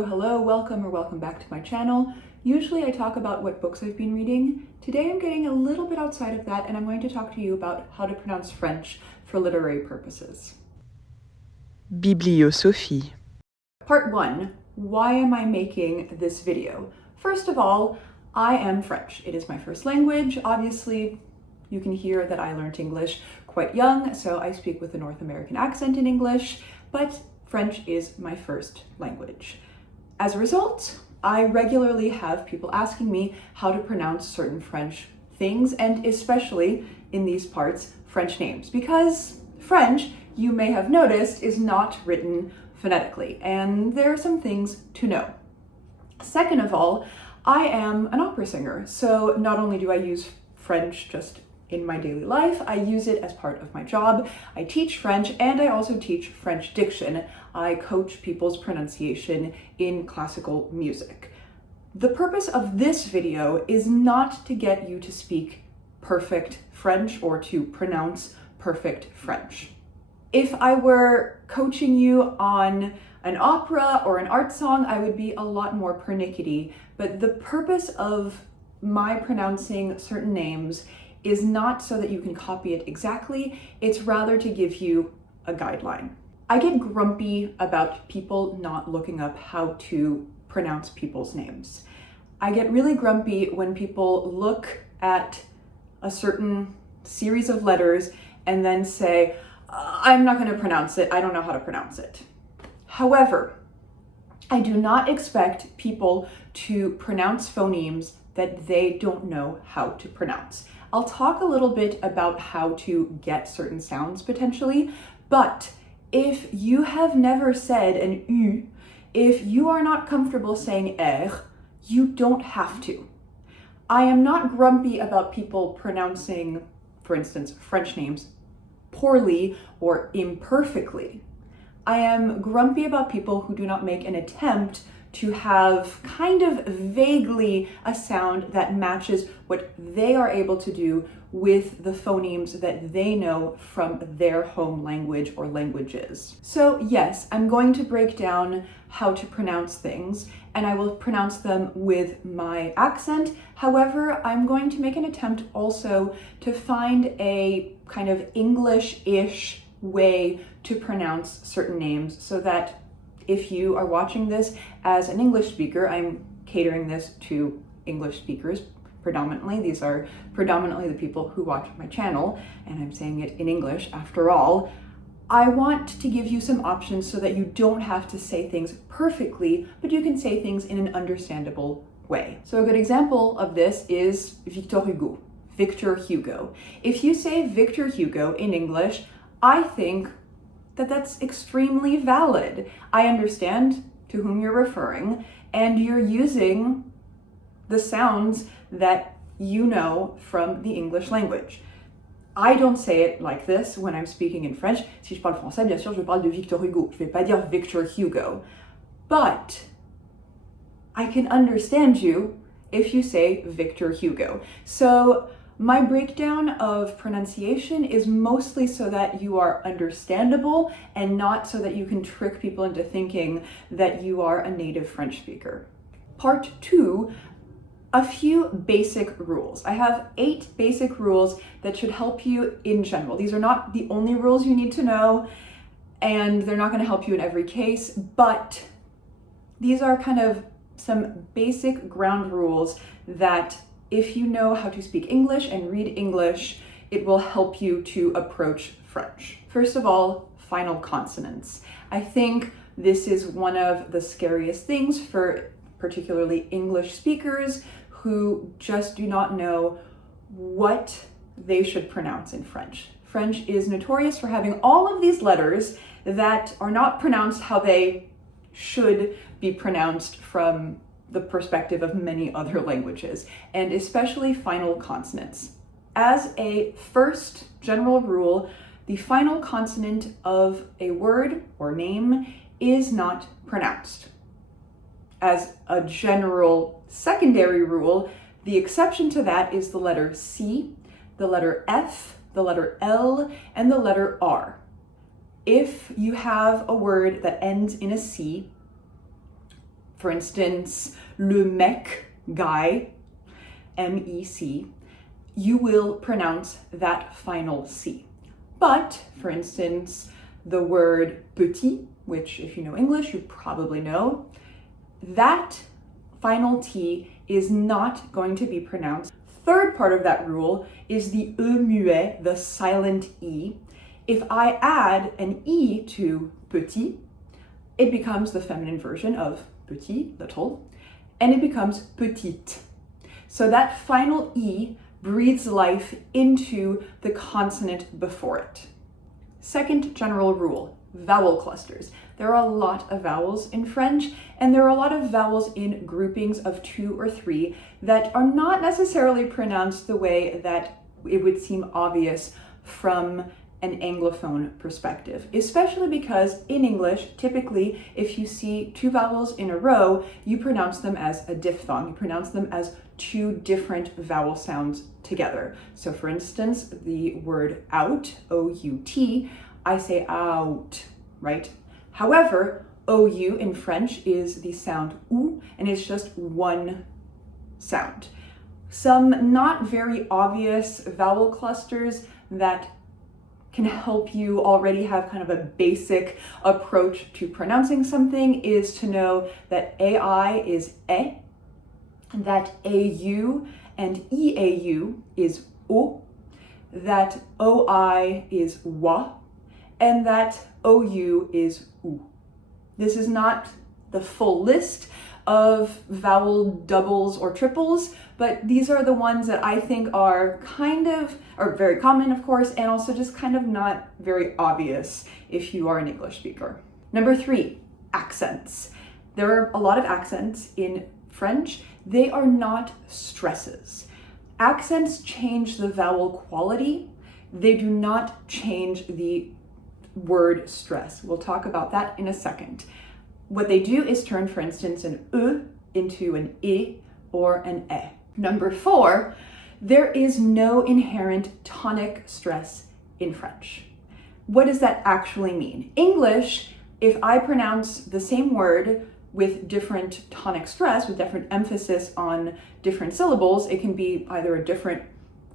Hello, welcome back to my channel. Usually I talk about what books I've been reading. Today I'm getting a little bit outside of that and I'm going to talk to you about how to pronounce French for literary purposes. Bibliosophie. Part 1. Why am I making this video? First of all, I am French. It is my first language. Obviously, you can hear that I learned English quite young, so I speak with a North American accent in English, but French is my first language. As a result, I regularly have people asking me how to pronounce certain French things, and especially in these parts, French names, because French, you may have noticed, is not written phonetically, and there are some things to know. Second of all, I am an opera singer, so not only do I use French just in my daily life, I use it as part of my job. I teach French and I also teach French diction. I coach people's pronunciation in classical music. The purpose of this video is not to get you to speak perfect French or to pronounce perfect French. If I were coaching you on an opera or an art song, I would be a lot more pernickety, but the purpose of my pronouncing certain names is not so that you can copy it exactly, it's rather to give you a guideline. I get grumpy about people not looking up how to pronounce people's names. I get really grumpy when people look at a certain series of letters and then say, I'm not going to pronounce it, I don't know how to pronounce it. However, I do not expect people to pronounce phonemes that they don't know how to pronounce. I'll talk a little bit about how to get certain sounds potentially, but if you have never said an U, if you are not comfortable saying R, you don't have to. I am not grumpy about people pronouncing, for instance, French names poorly or imperfectly. I am grumpy about people who do not make an attempt to have kind of vaguely a sound that matches what they are able to do with the phonemes that they know from their home language or languages. So yes, I'm going to break down how to pronounce things, and I will pronounce them with my accent. However, I'm going to make an attempt also to find a kind of English-ish way to pronounce certain names so that if you are watching this as an English speaker, I'm catering this to English speakers predominantly. These are predominantly the people who watch my channel, and I'm saying it in English after all. I want to give you some options so that you don't have to say things perfectly, but you can say things in an understandable way. So a good example of this is Victor Hugo. Victor Hugo. If you say Victor Hugo in English, I think that that's extremely valid. I understand to whom you're referring, and you're using the sounds that you know from the English language. I don't say it like this when I'm speaking in French. Si je parle français, bien sûr, je parle de Victor Hugo. Je vais pas dire Victor Hugo. But I can understand you if you say Victor Hugo. So my breakdown of pronunciation is mostly so that you are understandable and not so that you can trick people into thinking that you are a native French speaker. Part 2, a few basic rules. I have 8 basic rules that should help you in general. These are not the only rules you need to know, and they're not going to help you in every case, but these are kind of some basic ground rules that if you know how to speak English and read English, it will help you to approach French. First of all, final consonants. I think this is one of the scariest things for particularly English speakers who just do not know what they should pronounce in French. French is notorious for having all of these letters that are not pronounced how they should be pronounced from the perspective of many other languages, and especially final consonants. As a first general rule, the final consonant of a word or name is not pronounced. As a general secondary rule, the exception to that is the letter C, the letter F, the letter L, and the letter R. If you have a word that ends in a C, For instance, le mec, guy, M-E-C, you will pronounce that final C. But, for instance, the word petit, which if you know English, you probably know, that final T is not going to be pronounced. Third part of that rule is the E muet, the silent E. If I add an E to petit, it becomes the feminine version of petit, little, and it becomes petite. So that final E breathes life into the consonant before it. Second general rule, vowel clusters. There are a lot of vowels in French, and there are a lot of vowels in groupings of 2 or 3 that are not necessarily pronounced the way that it would seem obvious from an Anglophone perspective, especially because in English, typically, if you see 2 vowels in a row, you pronounce them as a diphthong. You pronounce them as 2 different vowel sounds together. So for instance, the word out, O-U-T, I say out, right? However, O-U in French is the sound OU, and it's just one sound. Some not very obvious vowel clusters that can help you already have kind of a basic approach to pronouncing something is to know that AI is E, that AU and EAU is O, that OI is WA, and that OU is U. This is not the full list of vowel doubles or triples, but these are the ones that I think are very common, of course, and also just kind of not very obvious if you are an English speaker. Number 3, accents. There are a lot of accents in French. They are not stresses. Accents change the vowel quality. They do not change the word stress. We'll talk about that in a second. What they do is turn, for instance, an E into an I or an E. Number 4, there is no inherent tonic stress in French. What does that actually mean? English, if I pronounce the same word with different tonic stress, with different emphasis on different syllables, it can be either a different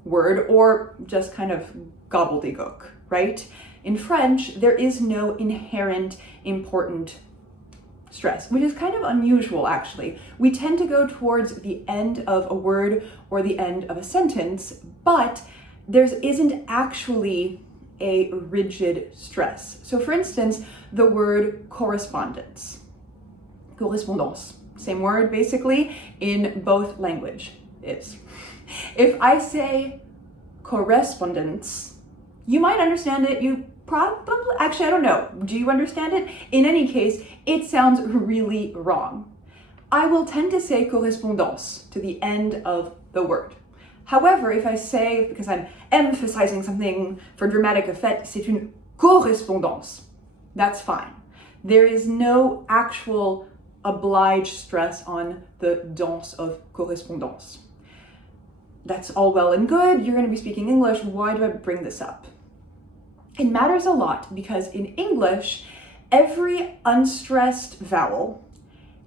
word or just kind of gobbledygook, right? In French, there is no inherent important stress, which is kind of unusual actually. We tend to go towards the end of a word or the end of a sentence, but there isn't actually a rigid stress. So for instance, the word correspondence, correspondance, same word basically in both languages. If I say correspondence, you might understand it, you probably, actually, I don't know. Do you understand it? In any case, it sounds really wrong. I will tend to say correspondance to the end of the word. However, if I say, because I'm emphasizing something for dramatic effect, c'est une correspondance, that's fine. There is no actual obliged stress on the danse of correspondance. That's all well and good. You're going to be speaking English. Why do I bring this up? It matters a lot because in English, every unstressed vowel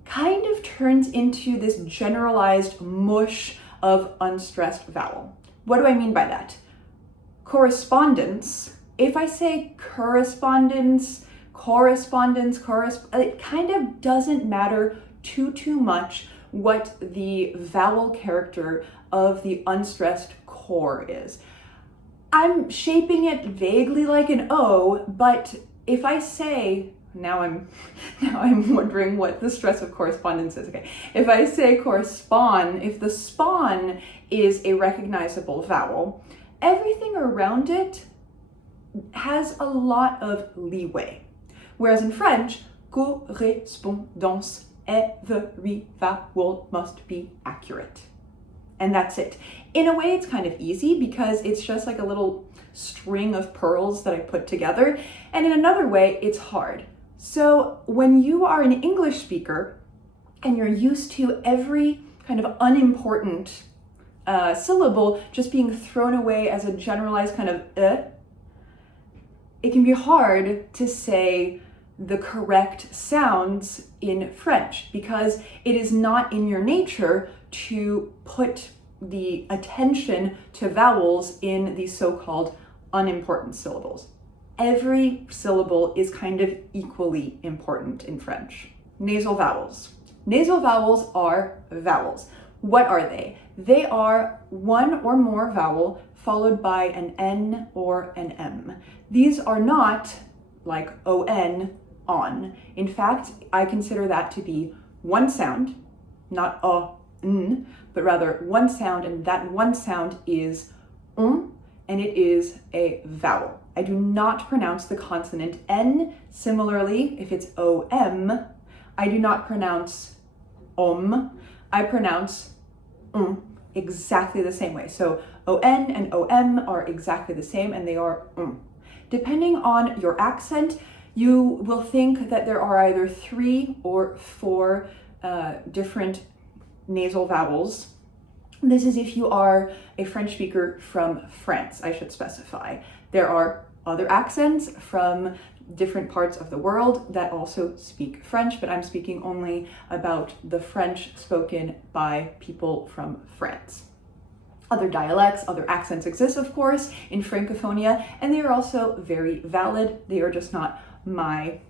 kind of turns into this generalized mush of unstressed vowel. What do I mean by that? Correspondence, if I say correspondence, it kind of doesn't matter too much what the vowel character of the unstressed core is. I'm shaping it vaguely like an O, but if I say, now I'm wondering what the stress of correspondence is. Okay, if I say correspond, if the spawn is a recognizable vowel, everything around it has a lot of leeway. Whereas in French, correspondance, every vowel must be accurate. And that's it. In a way, it's kind of easy because it's just like a little string of pearls that I put together. And in another way, it's hard. So when you are an English speaker and you're used to every kind of unimportant syllable just being thrown away as a generalized kind of it can be hard to say the correct sounds in French, because it is not in your nature to put the attention to vowels in these so-called unimportant syllables. Every syllable is kind of equally important in French. Nasal vowels. Nasal vowels are vowels. What are they? They are one or more vowel followed by an N or an M. These are not like on, on. In fact, I consider that to be one sound, not n, but rather one sound, and that one sound is and it is a vowel. I do not pronounce the consonant N. Similarly, if it's om, I do not pronounce I pronounce exactly the same way. So on and om are exactly the same, and they are Depending on your accent, you will think that there are either 3 or 4 different nasal vowels. This is if you are a French speaker from France, I should specify. There are other accents from different parts of the world that also speak French, but I'm speaking only about the French spoken by people from France. Other dialects, other accents exist, of course, in Francophonia, and they are also very valid. They are just not my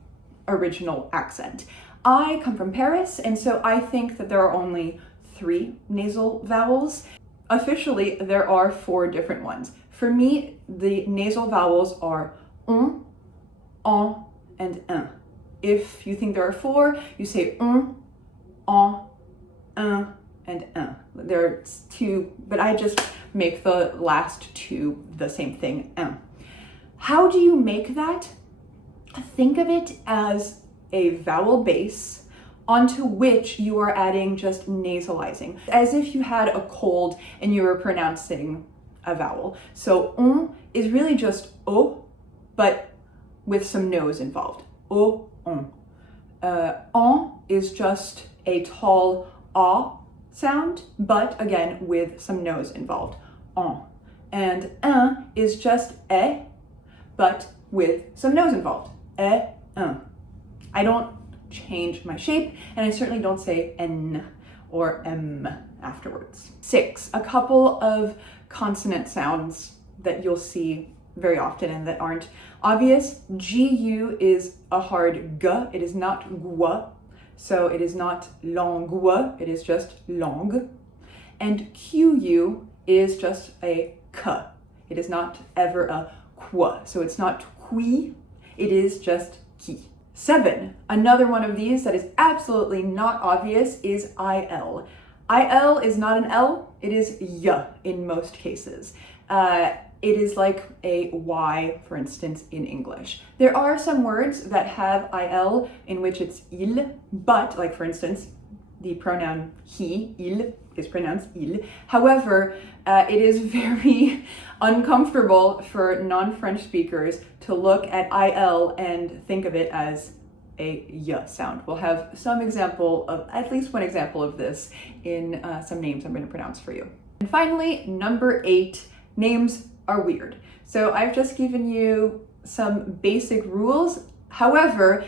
original accent. I come from Paris, and so I think that there are only 3 nasal vowels. Officially, there are 4 different ones. For me, the nasal vowels are on, and un. If you think there are 4, you say on, un, and un. There are 2, but I just make the last 2 the same thing, un. How do you make that? Think of it as a vowel base onto which you are adding just nasalizing, as if you had a cold and you were pronouncing a vowel. So on is really just o, but with some nose involved. O, on. En is just a tall a sound, but again with some nose involved. En. And un is just e, but with some nose involved. E, un. I don't change my shape, and I certainly don't say n or m afterwards. 6, a couple of consonant sounds that you'll see very often and that aren't obvious. GU is a hard g, it is not gua, so it is not langue, it is just langue. And QU is just a k, it is not ever a qua, so it's not qui, it is just ki. 7, another one of these that is absolutely not obvious is IL. IL is not an L, it is y in most cases. It is like a Y, for instance, in English. There are some words that have IL in which it's il, but like for instance, the pronoun he, il, is pronounced il. However, it is very uncomfortable for non-French speakers to look at IL and think of it as a y sound. We'll have some example of, at least one example of this in some names I'm going to pronounce for you. And finally, number 8, names are weird. So I've just given you some basic rules. However,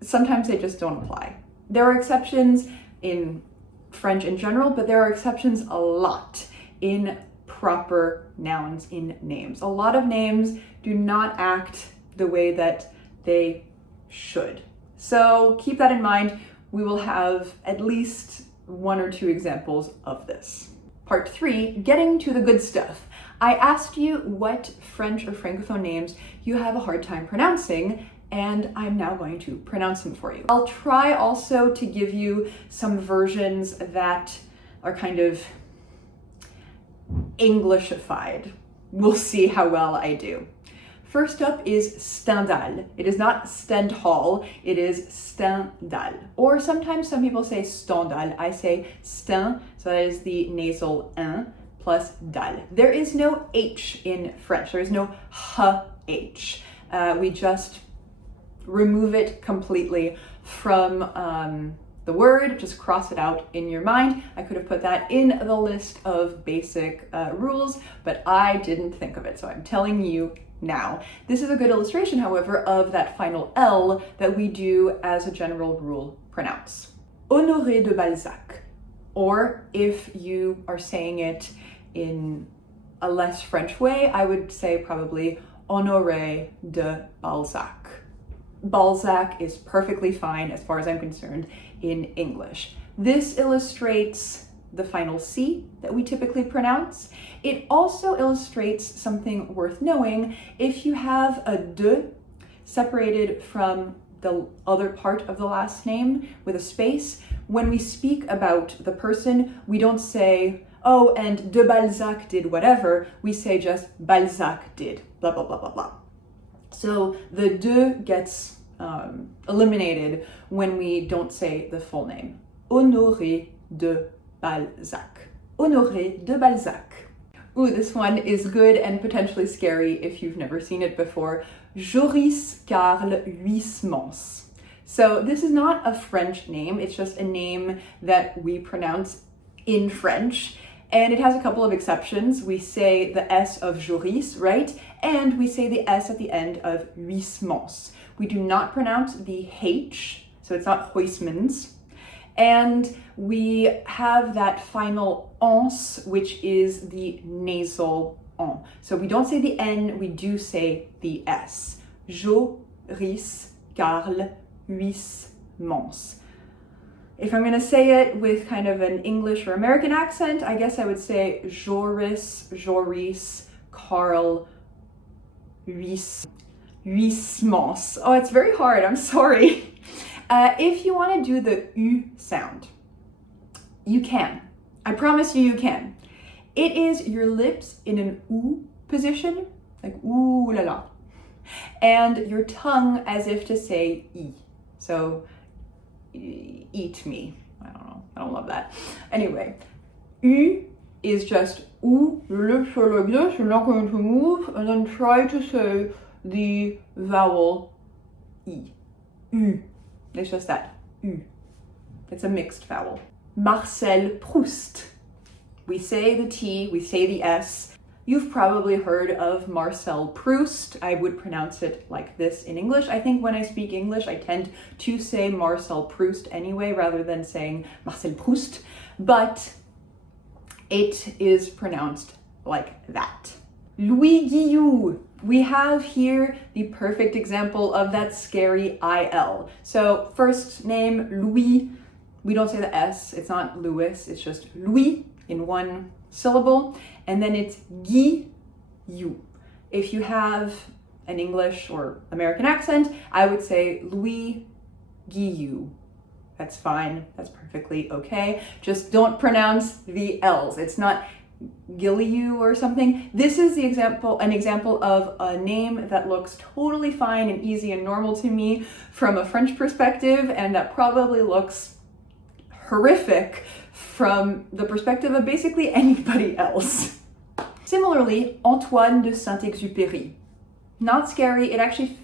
sometimes they just don't apply. There are exceptions in French in general, but there are exceptions a lot in proper nouns in names. A lot of names do not act the way that they should. So keep that in mind. We will have at least 1 or 2 examples of this. Part 3, getting to the good stuff. I asked you what French or Francophone names you have a hard time pronouncing, and I'm now going to pronounce them for you. I'll try also to give you some versions that are kind of Englishified. We'll see how well I do. First up is Stendhal. It is not Stendhal, it is Stendhal. Or sometimes some people say Stendhal. I say Sten, so that is the nasal un plus dal. There is no H in French. There is no h. We just remove it completely from the word, just cross it out in your mind. I could have put that in the list of basic rules, but I didn't think of it, so I'm telling you now. This is a good illustration, however, of that final L that we do, as a general rule, pronounce. Honoré de Balzac. Or if you are saying it in a less French way, I would say probably Honoré de Balzac. Balzac is perfectly fine, as far as I'm concerned, in English. This illustrates the final C that we typically pronounce. It also illustrates something worth knowing. If you have a de separated from the other part of the last name with a space, when we speak about the person, we don't say, oh, and de Balzac did whatever. We say just Balzac did, blah, blah, blah, blah, blah. So the de gets eliminated when we don't say the full name. Honoré de Balzac. Honoré de Balzac. Ooh, this one is good and potentially scary if you've never seen it before. Joris-Karl Huysmans. So this is not a French name, it's just a name that we pronounce in French. And it has a couple of exceptions. We say the S of Joris, right? And we say the S at the end of Huysmans. We do not pronounce the H, so it's not Huysmans. And we have that final ons, which is the nasal on. So we don't say the N, we do say the S. Joris-Karl Huysmans. If I'm going to say it with kind of an English or American accent, I guess I would say Joris-Karl Huysmans. Oh, it's very hard, I'm sorry. If you want to do the U sound, you can. I promise you, you can. It is your lips in an U position, like ooh la la, and your tongue as if to say E. So, eat me. I don't know. I don't love that. Anyway, U is just ooh, your lips are like this, you're not going to move, and then try to say the vowel E. U. It's just that. U. It's a mixed vowel. Marcel Proust. We say the T, we say the S. You've probably heard of Marcel Proust. I would pronounce it like this in English. I think when I speak English, I tend to say Marcel Proust anyway, rather than saying Marcel Proust, but it is pronounced like that. Louis Guilloux. We have here the perfect example of that scary IL. So first name, Louis. We don't say the S, it's not Louis, it's just Louis in one syllable. And then it's Guilloux. If you have an English or American accent, I would say Louis Guilloux. That's fine, that's perfectly okay. Just don't pronounce the L's. It's not Guilloux or something. This is an example of a name that looks totally fine and easy and normal to me from a French perspective, and that probably looks horrific from the perspective of basically anybody else. Similarly, Antoine de Saint-Exupéry. Not scary, it actually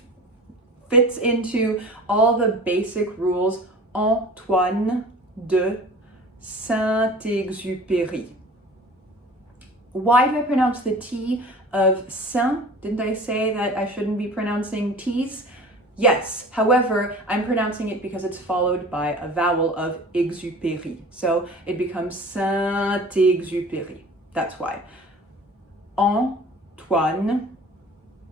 fits into all the basic rules. Antoine de Saint-Exupéry. Why do I pronounce the T of Saint? Didn't I say that I shouldn't be pronouncing T's? Yes, however, I'm pronouncing it because it's followed by a vowel of Exupéry. So it becomes Saint-Exupéry. That's why. Antoine,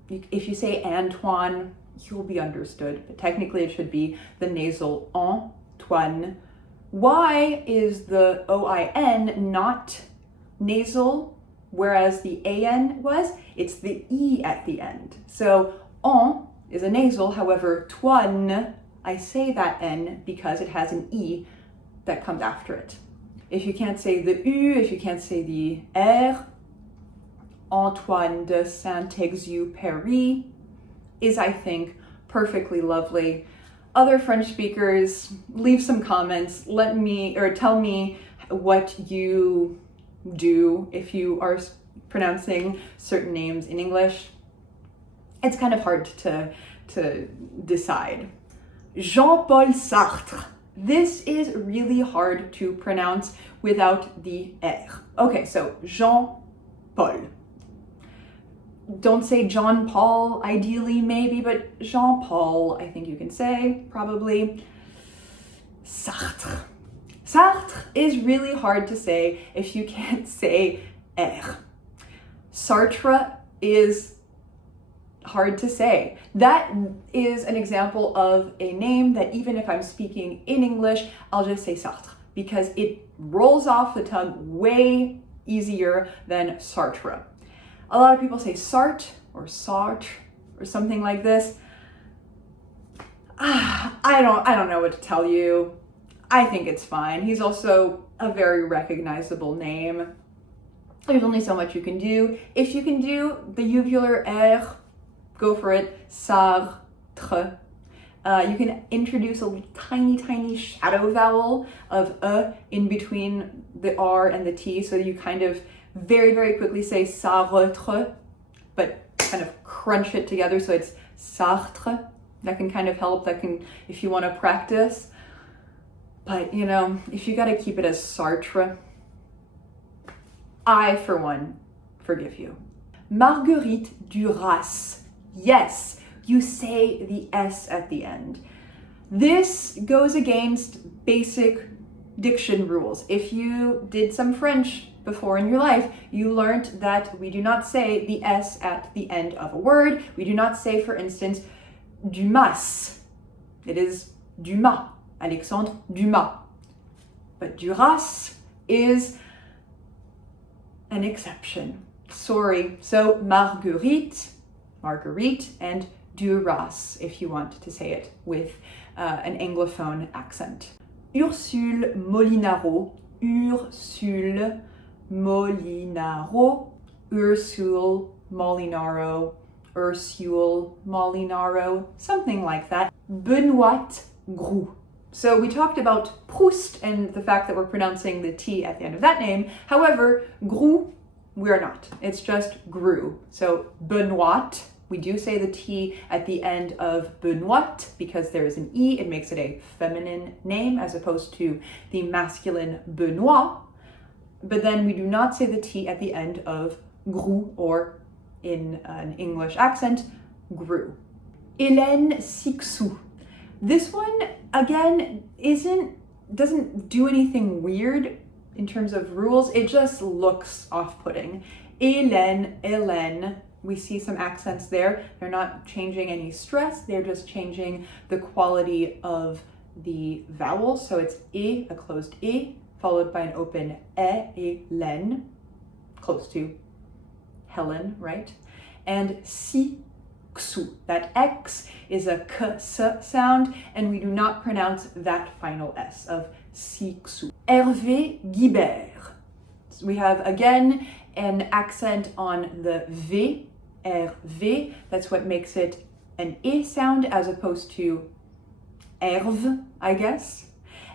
if you say Antoine, you'll be understood, but technically it should be the nasal Antoine. Why is the OIN not nasal, whereas the AN was? It's the E at the end. So en is a nasal, however, toine, I say that N because it has an E that comes after it. If you can't say the U, if you can't say the R, Antoine de Saint-Exupéry is, I think, perfectly lovely. Other French speakers, leave some comments, tell me what you do if you are pronouncing certain names in English. It's kind of hard to decide. Jean-Paul Sartre. This is really hard to pronounce without the R. Okay, so Jean-Paul. Don't say John Paul, ideally, maybe, but Jean Paul, I think you can say, probably. Sartre. Sartre is really hard to say if you can't say R. Sartre is hard to say. That is an example of a name that even if I'm speaking in English, I'll just say Sartre because it rolls off the tongue way easier than Sartre. A lot of people say Sartre or Sartre or something like this. I don't know what to tell you. I think it's fine. He's also a very recognizable name. There's only so much you can do. If you can do the uvular R, go for it. Sartre. You can introduce a tiny shadow vowel of in between the R and the T, so you kind of very quickly say Sartre, but kind of crunch it together so it's Sartre. That can kind of help. That can, if you want to practice. But you know, if you got to keep it as Sartre, I, for one, forgive you. Marguerite Duras. Yes, you say the S at the end. This goes against basic diction rules. If you did some French before in your life, you learned that we do not say the S at the end of a word. We do not say, for instance, Dumas. It is Dumas, Alexandre Dumas. But Duras is an exception. Sorry. So Marguerite, and Duras, if you want to say it with an Anglophone accent. Ursule Molinaro, Ursule Molinaro, Ursule Molinaro, Ursule Molinaro, something like that. Benoîte Groult. So we talked about Proust and the fact that we're pronouncing the T at the end of that name. However, Groult, we're not. It's just Groult. So Benoîte, we do say the T at the end of Benoîte because there is an E. It makes it a feminine name as opposed to the masculine Benoît. But then we do not say the T at the end of Groult, or in an English accent, Groult. Hélène Cixous. This one, again, doesn't do anything weird in terms of rules. It just looks off-putting. Hélène, we see some accents there. They're not changing any stress. They're just changing the quality of the vowel. So it's E, a closed E, followed by an open Hélène, close to Helen, right? And Cixous. That X is a K-S sound, and we do not pronounce that final S of Cixous. Hervé Guibert. So we have, again, an accent on the V, Hervé. That's what makes it an E sound as opposed to Herve, I guess.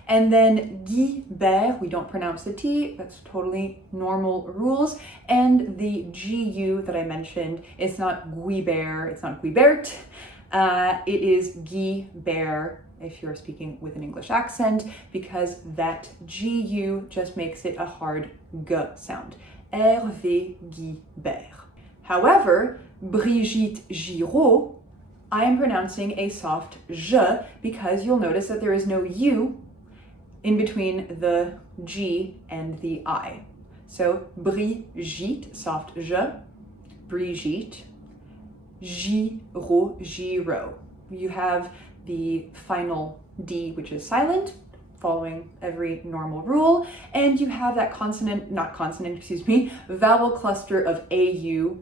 And then Guibert, we don't pronounce the T, that's totally normal rules. And the GU that I mentioned, it's not Guibert, it's not Guibert, it is Guibert if you're speaking with an English accent, because that GU just makes it a hard G sound. Hervé Guibert. However, Brigitte Giraud, I am pronouncing a soft J because you'll notice that there is no U in between the G and the I. So Brigitte, soft J, Brigitte, Giraud. You have the final D, which is silent, following every normal rule, and you have that vowel cluster of AU,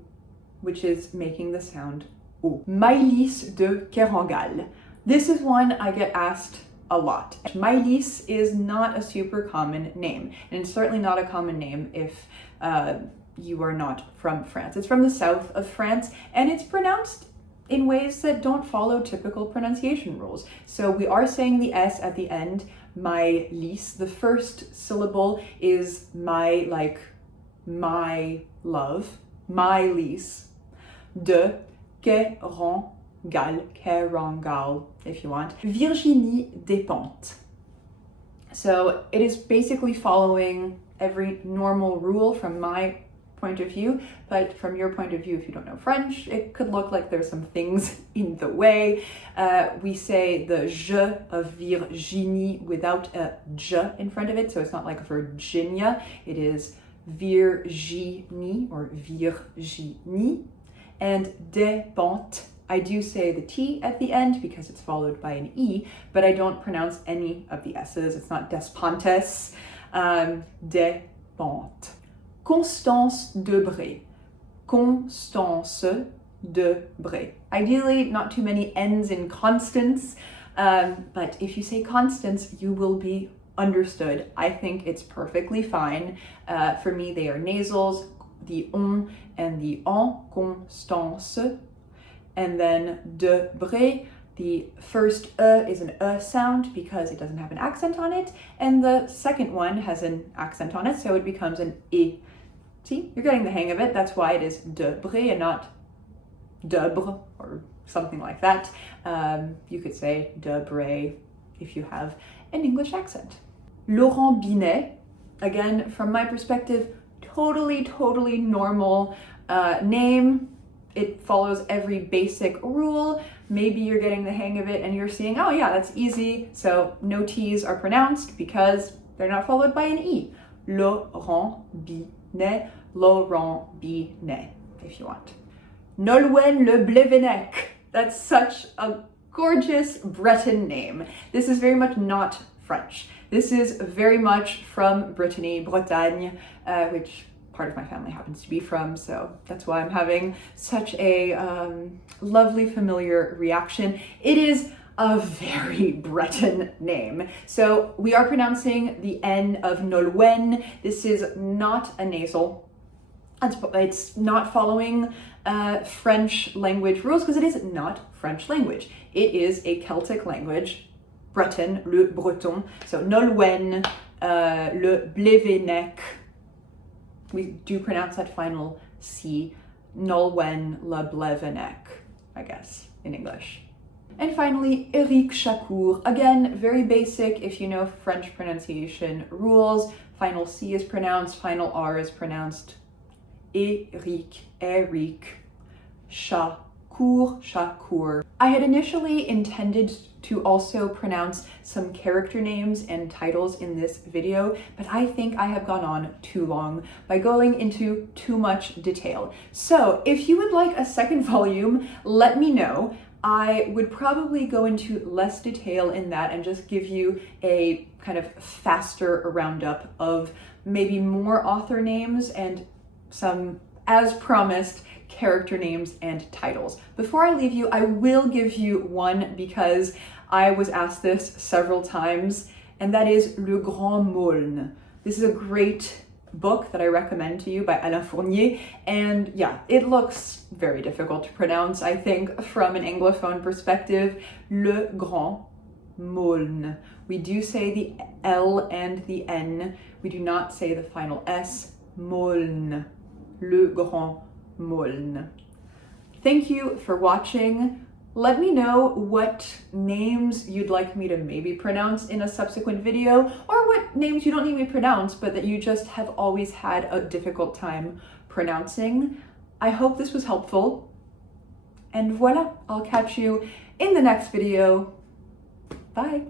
which is making the sound O. Maylis de Kerangal. This is one I get asked a lot. Maylis is not a super common name, and it's certainly not a common name if you are not from France. It's from the south of France, and it's pronounced in ways that don't follow typical pronunciation rules. So we are saying the S at the end, Maylis. The first syllable is my, like my love, Maylis, de Kerangal, if you want. Virginie Despentes. So it is basically following every normal rule from my point of view, but from your point of view, if you don't know French, it could look like there's some things in the way. We say the je of Virginie without a j in front of it, so it's not like Virginia, it is Virginie or Virginie. And Despentes, I do say the T at the end because it's followed by an E, but I don't pronounce any of the S's. It's not Despentes, Despentes. Constance Debré, Constance Debré. Ideally, not too many N's in Constance, but if you say Constance, you will be understood. I think it's perfectly fine. For me, they are nasals, the on and the en, Constance. And then Debré, the first is an sound because it doesn't have an accent on it, and the second one has an accent on it, so it becomes an e. See, you're getting the hang of it. That's why it is Debré and not Debre or something like that. You could say Debré if you have an English accent. Laurent Binet, again, from my perspective, totally normal name. It follows every basic rule. Maybe you're getting the hang of it and you're seeing, oh yeah, that's easy. So no T's are pronounced because they're not followed by an E. Laurent Binet, Laurent Binet, if you want. Nolwenn Le Blevennec. That's such a gorgeous Breton name. This is very much not French. This is very much from Brittany, Bretagne, which part of my family happens to be from, so that's why I'm having such a lovely familiar reaction. It is a very Breton name. So we are pronouncing the N of Nolwenn. This is not a nasal. It's not following French language rules because it is not French language. It is a Celtic language, Breton, le breton. So Nolwenn, le Blevennec. We do pronounce that final C, Nolwenn Le Blevennec, I guess, in English. And finally, Éric Chacour. Again, very basic if you know French pronunciation rules. Final C is pronounced, final R is pronounced. Éric, Chacour, Chacour. I had initially intended to also pronounce some character names and titles in this video, but I think I have gone on too long by going into too much detail. So if you would like a second volume, let me know. I would probably go into less detail in that and just give you a kind of faster roundup of maybe more author names and some, as promised, character names and titles. Before I leave you, I will give you one because I was asked this several times, and that is Le Grand Meaulnes. This is a great book that I recommend to you by Alain-Fournier, and yeah, it looks very difficult to pronounce, I think, from an Anglophone perspective. Le Grand Meaulnes. We do say the L and the N. We do not say the final S. Meaulnes. Le Grand Meaulnes. Thank you for watching. Let me know what names you'd like me to maybe pronounce in a subsequent video, or what names you don't need me to pronounce, but that you just have always had a difficult time pronouncing. I hope this was helpful. And voila, I'll catch you in the next video. Bye.